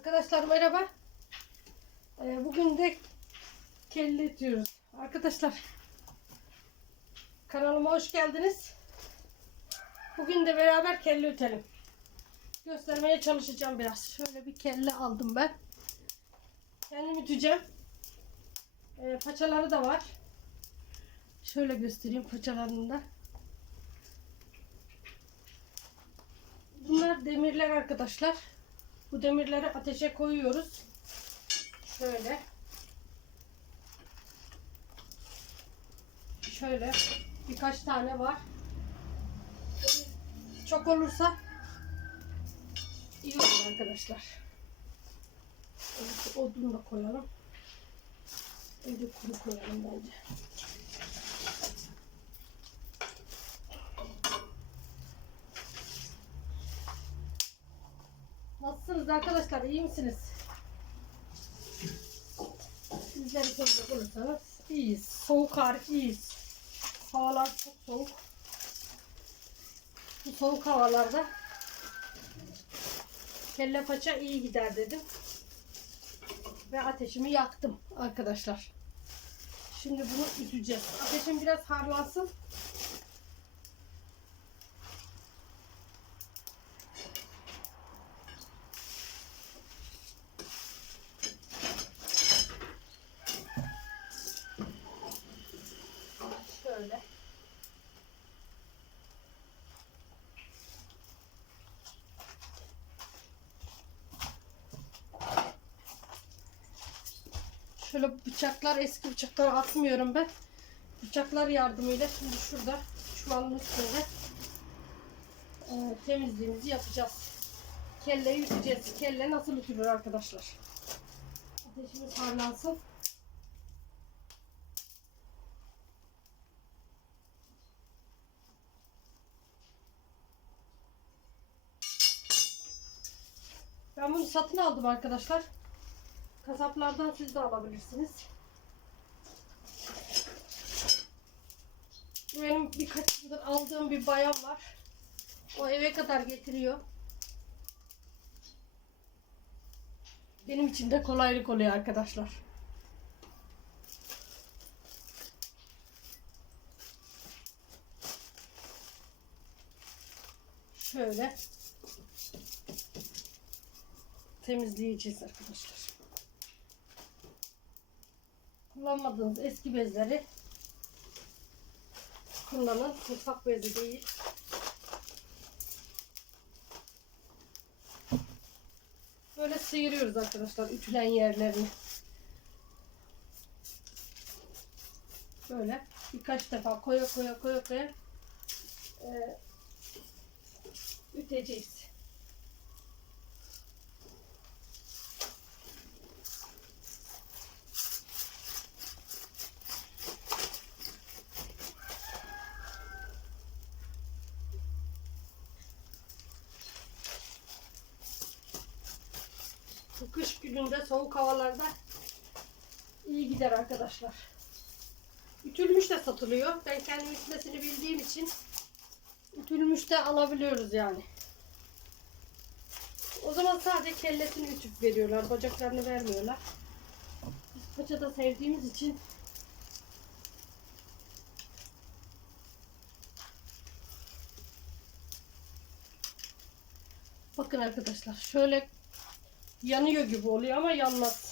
Arkadaşlar merhaba. Ee, bugün de kelle etiyoruz. Arkadaşlar kanalıma hoş geldiniz. Bugün de beraber kelle ütelim. Göstermeye çalışacağım biraz. Şöyle bir kelle aldım ben. Kendim üteceğim. Ee, paçaları da var. Şöyle göstereyim paçalarını da. Bunlar demirler arkadaşlar. Bu demirleri ateşe koyuyoruz. Şöyle. Şöyle birkaç tane var. Çok olursa iyi olur arkadaşlar. Odun da koyalım. Evde kuru koyalım bence. Nasılsınız arkadaşlar? İyi misiniz? Sizleri soracak olursanız iyiyiz. Soğuk hariç iyiyiz. Havalar çok soğuk. Bu soğuk havalarda kelle paça iyi gider dedim. Ve ateşimi yaktım arkadaşlar. Şimdi bunu üteceğiz. Ateşim biraz harlansın. Şöyle. Şöyle bıçaklar eski bıçakları atmıyorum ben. Bıçaklar yardımıyla şimdi şurada çuvalın üstünde e, temizliğimizi yapacağız. Kelleyi üteceğiz. Kelle nasıl ütülür arkadaşlar? Ateşimiz harlansın. Ben bunu satın aldım arkadaşlar. Kasaplardan siz de alabilirsiniz. Benim birkaç yıldır aldığım bir bayan var. O eve kadar getiriyor. Benim için de kolaylık oluyor arkadaşlar. Şöyle temizleyeceğiz arkadaşlar. Kullanmadığınız eski bezleri kullanın. Mutfak bezi değil. Böyle sıyırıyoruz arkadaşlar ütülen yerlerini. Böyle birkaç defa koya koya koya koya e, üteceğiz. Bu kış soğuk havalarda iyi gider arkadaşlar. Ütülmüş de satılıyor. Ben kendim ütmesini bildiğim için ütülmüş de alabiliyoruz yani. O zaman sadece kellesini ütüp veriyorlar. Bacaklarını vermiyorlar. Biz paça sevdiğimiz için Bakın arkadaşlar şöyle yanıyor gibi oluyor ama yanmaz.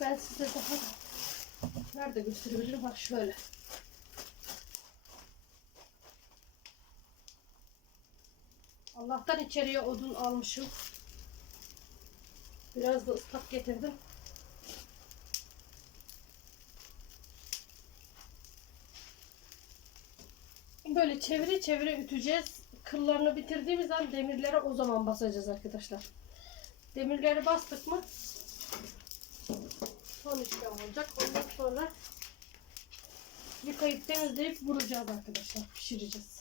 Ben size daha nerede gösterebilirim? Bak şöyle. Allah'tan içeriye odun almışım. Biraz da ıslak getirdim. Böyle çevire çevire üteceğiz. Kıllarını bitirdiğimiz an demirlere o zaman basacağız arkadaşlar. Demirleri bastık mı son işlem olacak. Ondan sonra yıkayıp temizleyip vuracağız arkadaşlar. Pişireceğiz.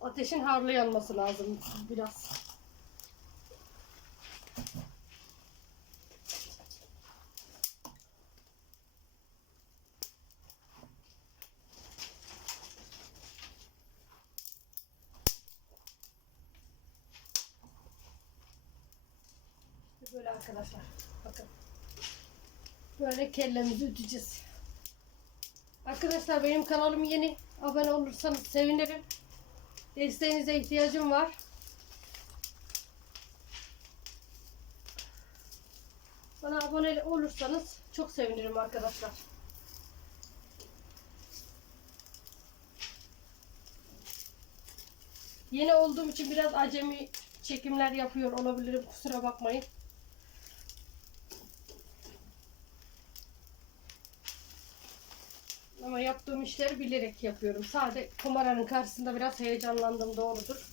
Ateşin harlı yanması lazım biraz. Böyle arkadaşlar. Bakın. Böyle kellemizi üteceğiz. Arkadaşlar benim kanalım yeni. Abone olursanız sevinirim. Desteğinize ihtiyacım var. Bana abone olursanız çok sevinirim arkadaşlar. Yeni olduğum için biraz acemi çekimler yapıyor olabilirim. Kusura bakmayın. Ama yaptığım işleri bilerek yapıyorum. Sadece kameranın karşısında biraz heyecanlandım doğrudur.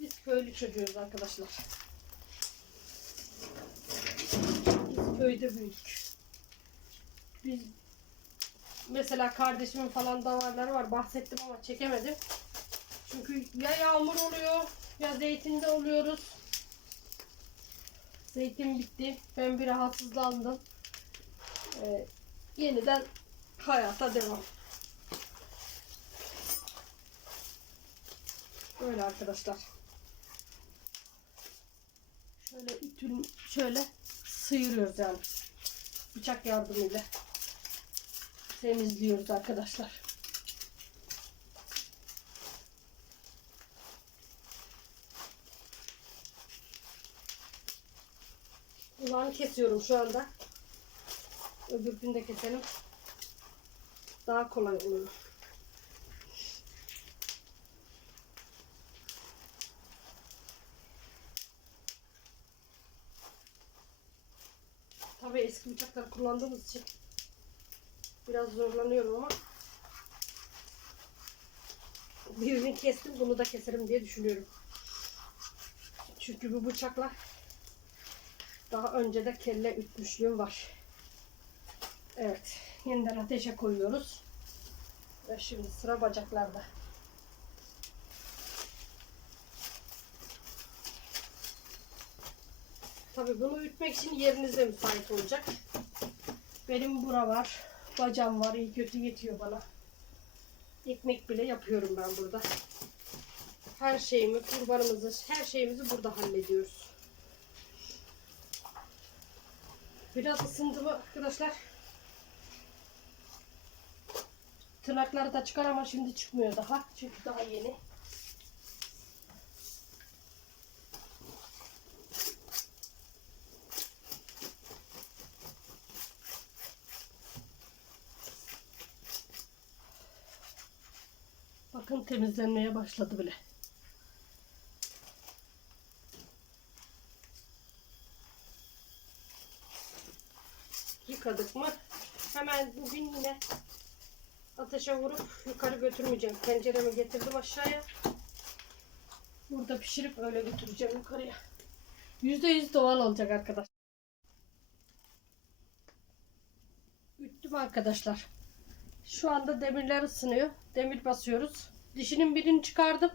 Biz köylü çocuğuyuz arkadaşlar. Biz köyde büyüdük. Biz mesela kardeşimin falan davarları var. Bahsettim ama çekemedim. Çünkü ya yağmur oluyor ya zeytinde oluyoruz. Zeytin bitti. Ben bir rahatsızlandım. Ee, yeniden hayata devam. Böyle arkadaşlar. Şöyle ütün şöyle sıyırıyoruz yani. Bıçak yardımıyla temizliyoruz arkadaşlar. Kulağını kesiyorum şu anda. Öbür de keselim. Daha kolay olur. Tabii eski bıçaklar kullandığımız için biraz zorlanıyorum ama birini kestim bunu da keserim diye düşünüyorum. Çünkü bu bıçakla daha önce de kelle ütmüşlüğüm var. Evet. Yeniden ateşe koyuyoruz. Ve şimdi sıra bacaklarda. Tabi bunu ütmek için yeriniz de müsait olacak. Benim bura var. Bacağım var. iyi kötü yetiyor bana. Ekmek bile yapıyorum ben burada. Her şeyimi, kurbanımızı, her şeyimizi burada hallediyoruz. Biraz ısındı mı arkadaşlar? Tırnakları da çıkar ama şimdi çıkmıyor daha. Çünkü daha yeni. Bakın temizlenmeye başladı bile. Yıkadık mı hemen bugün yine ateşe vurup yukarı götürmeyeceğim. Tenceremi getirdim aşağıya. Burada pişirip öyle götüreceğim yukarıya. Yüzde yüz doğal olacak arkadaşlar. Üttüm arkadaşlar. Şu anda demirler ısınıyor. Demir basıyoruz. Dişinin birini çıkardım.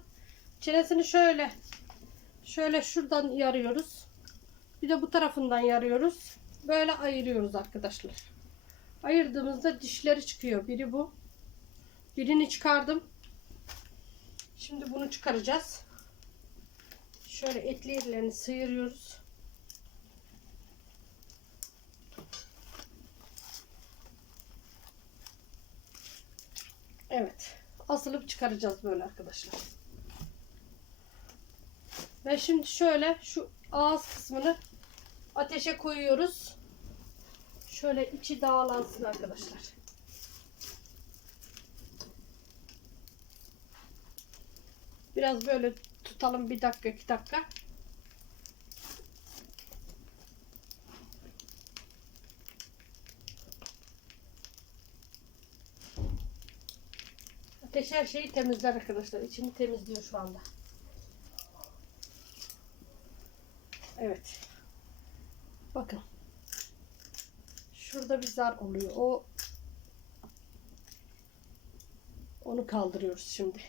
Çenesini şöyle şöyle şuradan yarıyoruz. Bir de bu tarafından yarıyoruz. Böyle ayırıyoruz arkadaşlar. Ayırdığımızda dişleri çıkıyor. Biri bu. Birini çıkardım. Şimdi bunu çıkaracağız. Şöyle etli yerlerini sıyırıyoruz. Evet. Asılıp çıkaracağız böyle arkadaşlar. Ve şimdi şöyle şu ağız kısmını ateşe koyuyoruz. Şöyle içi dağlansın arkadaşlar. Biraz böyle tutalım bir dakika iki dakika. Ateş her şeyi temizler arkadaşlar. İçini temizliyor şu anda. Evet. Bakın. Şurada bir zar oluyor. O onu kaldırıyoruz şimdi.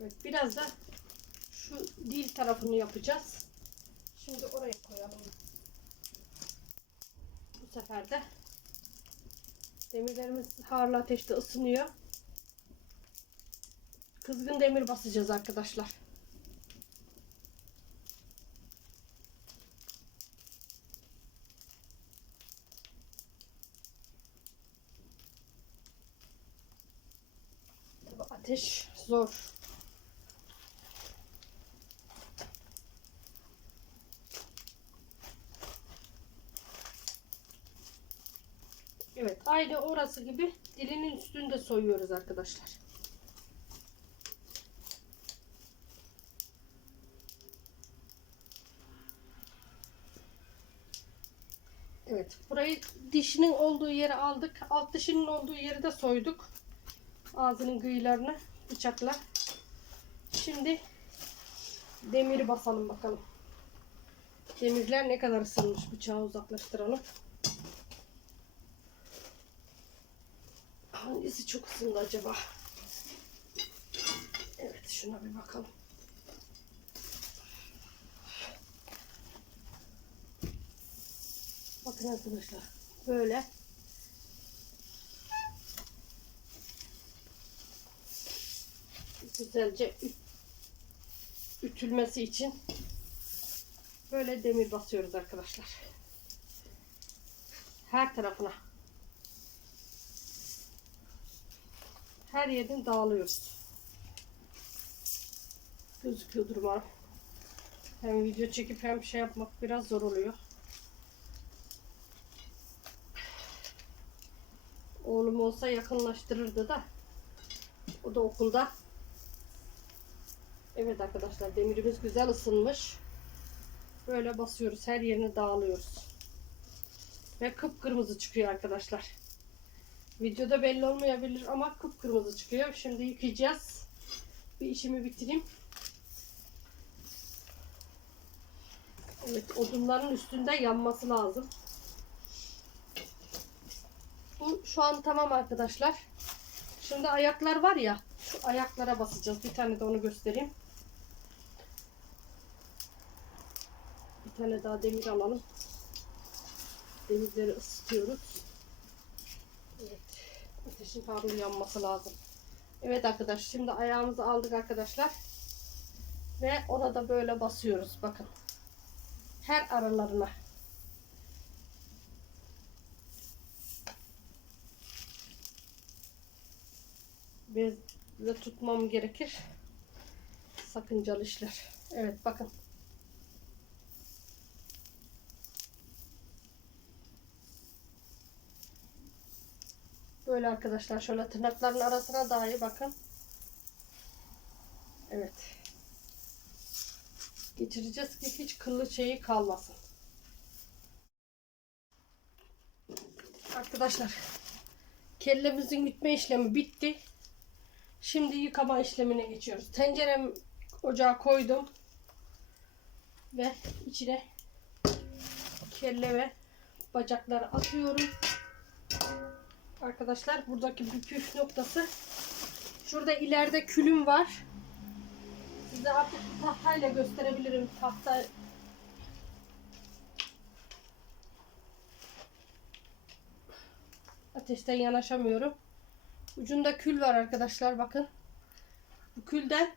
Evet, biraz da şu dil tarafını yapacağız. Şimdi oraya koyalım. Bu sefer de demirlerimiz harlı ateşte ısınıyor. Kızgın demir basacağız arkadaşlar. Ateş zor. Evet, aynı orası gibi dilinin üstünde soyuyoruz arkadaşlar. Evet, burayı dişinin olduğu yere aldık. Alt dişinin olduğu yeri de soyduk. Ağzının kıyılarını bıçakla. Şimdi demiri basalım bakalım. Demirler ne kadar ısınmış bıçağı uzaklaştıralım. Hangisi çok ısındı acaba? Evet şuna bir bakalım. Bakın arkadaşlar böyle güzelce üt- ütülmesi için böyle demir basıyoruz arkadaşlar. Her tarafına. Her yerden dağılıyoruz. Gözüküyordur umarım. Hem video çekip hem şey yapmak biraz zor oluyor. Oğlum olsa yakınlaştırırdı da. O da okulda. Evet arkadaşlar demirimiz güzel ısınmış. Böyle basıyoruz. Her yerini dağılıyoruz. Ve kıpkırmızı çıkıyor arkadaşlar. Videoda belli olmayabilir ama kıpkırmızı çıkıyor. Şimdi yıkayacağız. Bir işimi bitireyim. Evet odunların üstünde yanması lazım. Bu şu an tamam arkadaşlar. Şimdi ayaklar var ya. Şu ayaklara basacağız. Bir tane de onu göstereyim. Bir tane daha demir alalım. Demirleri ısıtıyoruz. Ateşin harlı yanması lazım. Evet arkadaşlar şimdi ayağımızı aldık arkadaşlar. Ve ona da böyle basıyoruz. Bakın. Her aralarına. Bezle tutmam gerekir. Sakıncalı işler. Evet bakın. Böyle arkadaşlar şöyle tırnakların arasına dahi bakın. Evet. Geçireceğiz ki hiç kıllı şeyi kalmasın. Arkadaşlar kellemizin bitme işlemi bitti. Şimdi yıkama işlemine geçiyoruz. Tencerem ocağa koydum. Ve içine kelle ve bacakları atıyorum. Arkadaşlar buradaki bir püf noktası. Şurada ileride külüm var. Size artık tahtayla gösterebilirim. Tahta ateşten yanaşamıyorum. Ucunda kül var arkadaşlar bakın. Bu külden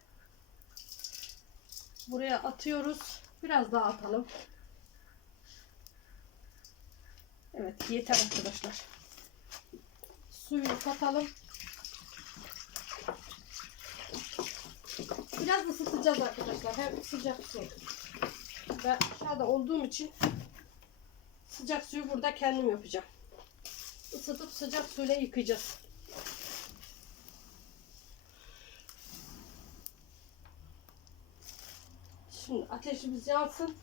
buraya atıyoruz. Biraz daha atalım. Evet yeter arkadaşlar. Suyu katalım. Biraz ısıtacağız arkadaşlar. Hem sıcak su. Ben aşağıda olduğum için sıcak suyu burada kendim yapacağım. Isıtıp sıcak suyla yıkayacağız. Şimdi ateşimiz yansın.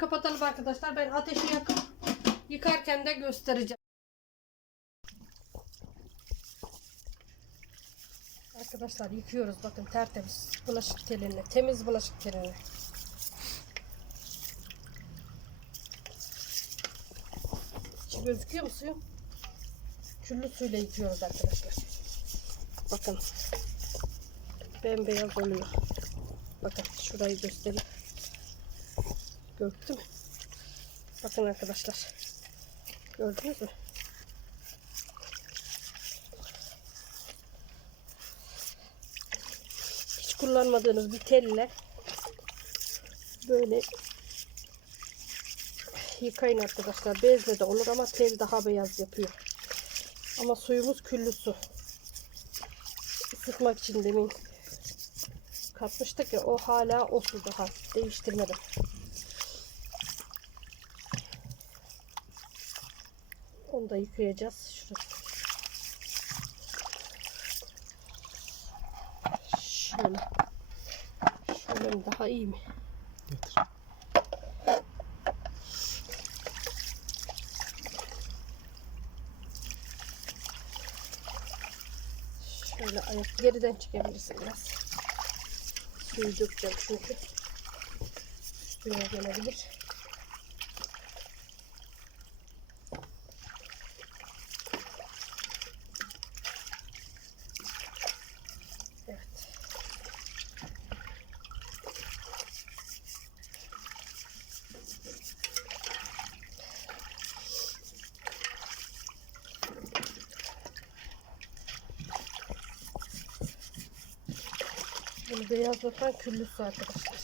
kapatalım arkadaşlar. Ben ateşi yakıp yıkarken de göstereceğim. Arkadaşlar yıkıyoruz. Bakın tertemiz bulaşık teline. Temiz bulaşık teline. İçi gözüküyor mu suyu? Küllü suyla yıkıyoruz arkadaşlar. Bakın. Bembeyaz oluyor. Bakın şurayı göstereyim. Gördün mü? Bakın arkadaşlar. Gördünüz mü? Hiç kullanmadığınız bir telle böyle yıkayın arkadaşlar. Bezle de olur ama tel daha beyaz yapıyor. Ama suyumuz küllü su. Isıtmak için demin katmıştık ya o hala o su daha değiştirmedim. Onu da yıkayacağız. Şurası. Şöyle. Şöyle mi daha iyi mi? Getir. Şöyle ayak geriden çekebilirsin biraz. Suyu dökeceğim çünkü. Üstüne gelebilir. Bunu beyazlatan küllüsü arkadaşlar.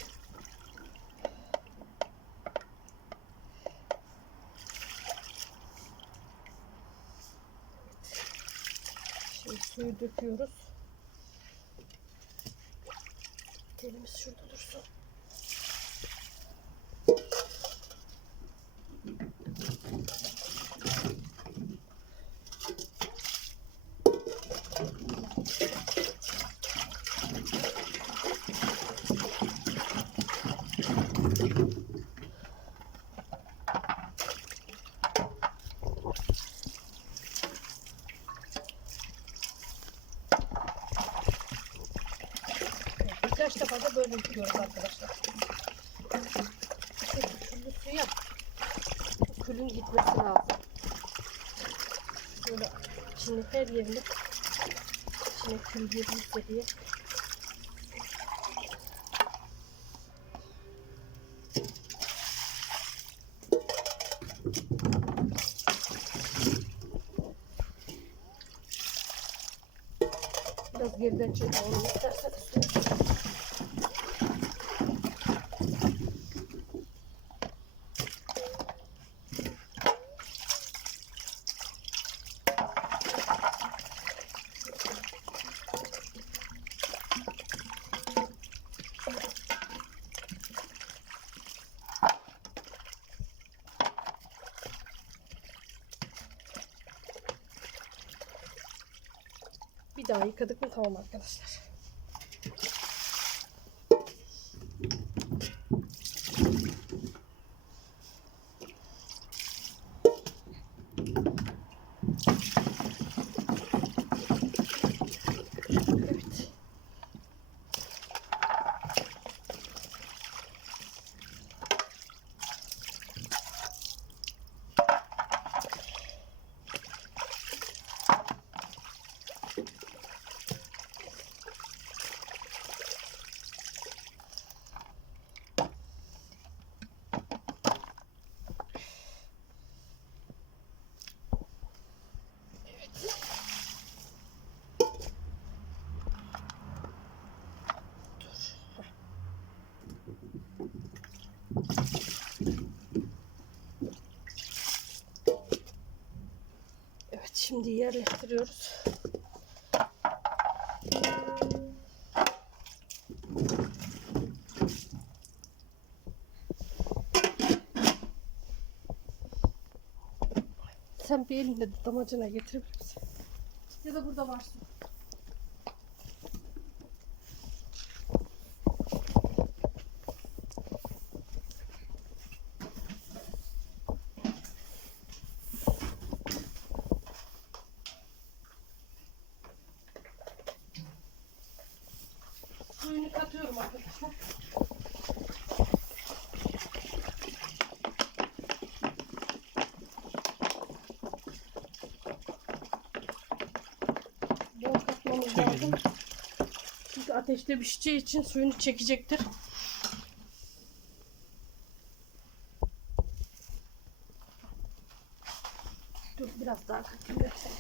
Şimdi suyu döküyoruz. Telimiz şurada dursun. Birkaç defa da böyle yıkıyoruz arkadaşlar. Çünkü küllü suya külün gitmesi lazım. Böyle içine her yerini içine kül girmişse diye. Biraz geriden çek onu istersen üstüne. Bir daha yıkadık mı tamam arkadaşlar. Evet. Evet şimdi yerleştiriyoruz. Sen bir elinde de damacana getirebilir misin? Ya da burada varsın. Kapatmamız Çekelim. lazım. Çünkü ateşte pişeceği için suyunu çekecektir. Dur biraz daha katayım. versene.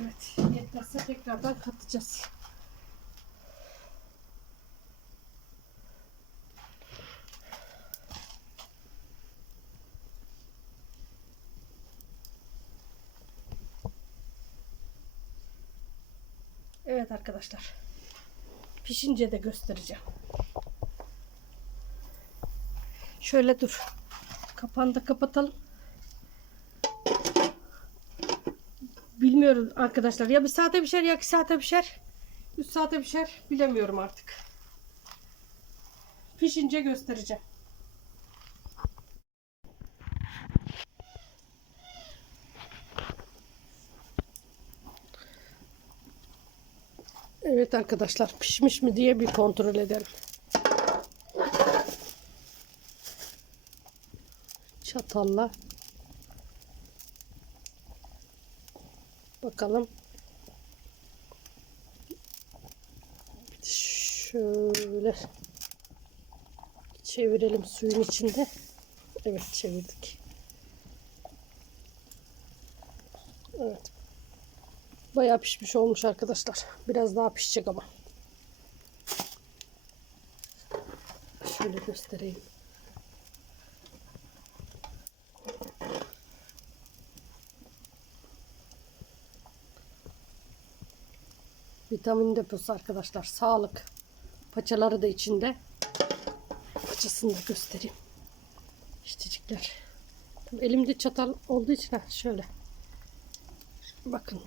Evet, yetmezse tekrardan katacağız. Evet arkadaşlar. Pişince de göstereceğim. Şöyle dur. Kapağını da kapatalım. Bilmiyorum arkadaşlar. Ya bir saate pişer ya iki saate pişer. Üç saate pişer. Bilemiyorum artık. Pişince göstereceğim. Evet arkadaşlar pişmiş mi diye bir kontrol edelim. Çatalla bakalım. Şöyle çevirelim suyun içinde. Evet çevirdik. Evet Bayağı pişmiş olmuş arkadaşlar. Biraz daha pişecek ama. Şöyle göstereyim. Vitamin deposu arkadaşlar. Sağlık. Paçaları da içinde. Paçasını da göstereyim. İştecikler. Elimde çatal olduğu için şöyle. Bakın.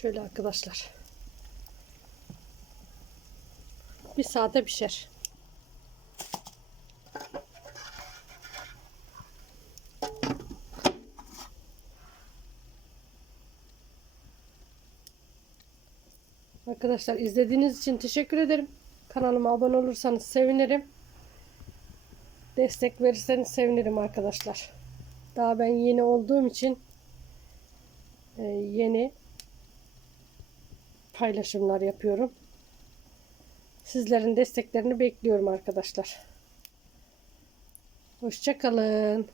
Şöyle arkadaşlar. Bir saate pişer. Arkadaşlar izlediğiniz için teşekkür ederim. Kanalıma abone olursanız sevinirim. Destek verirseniz sevinirim arkadaşlar. Daha ben yeni olduğum için e, yeni paylaşımlar yapıyorum. Sizlerin desteklerini bekliyorum arkadaşlar. Hoşçakalın.